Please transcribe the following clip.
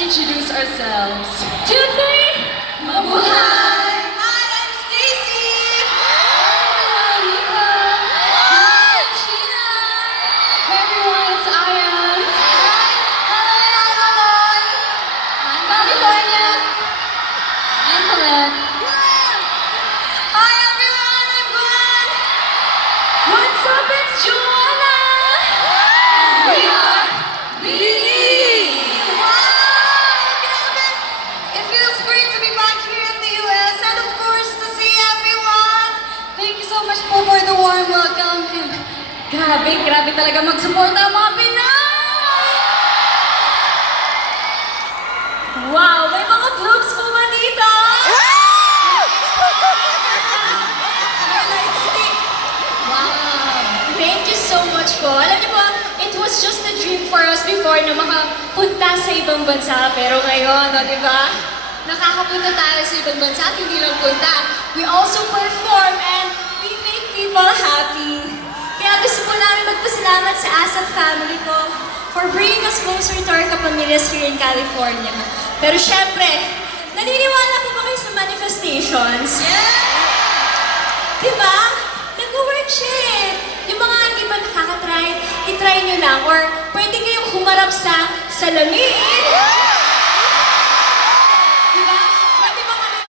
introduce ourselves. 2, 3! Mabuhay! Hi, I'm Stacy! Hi, Mika! Hi, I'm Sheena! Hey everyone, it's Aya. Hi, I'm Aloy! I'm California. I'm Colette. Hi, everyone! I'm Gwen! What's up? It's Joanna. We are Wow! Grabe! It feels great to be back here in the US and of course to see everyone! Thank you so much po for the warm welcome and grabe talaga mag-support ang mga Pinay! Wow! May mga groups po ba dito? May light stick! Wow! Thank you so much po. Alam niyo po, it was just a dream for us before na makapunta sa ibang bansa. Pero ngayon, no, di ba? Nakakapunta tayo sa ibang bansa at hindi lang punta. We also perform and we make people happy. Kaya gusto po namin magpasalamat sa ASAP family po for bringing us closer to our kapamilyas here in California. Pero syempre, naniniwala po ba kayo sa manifestations? Yeah! Diba? Nag-work siya eh. Yung mga hindi pa nakakatry, itry nyo lang. Or pwede kayong humarap sa salamin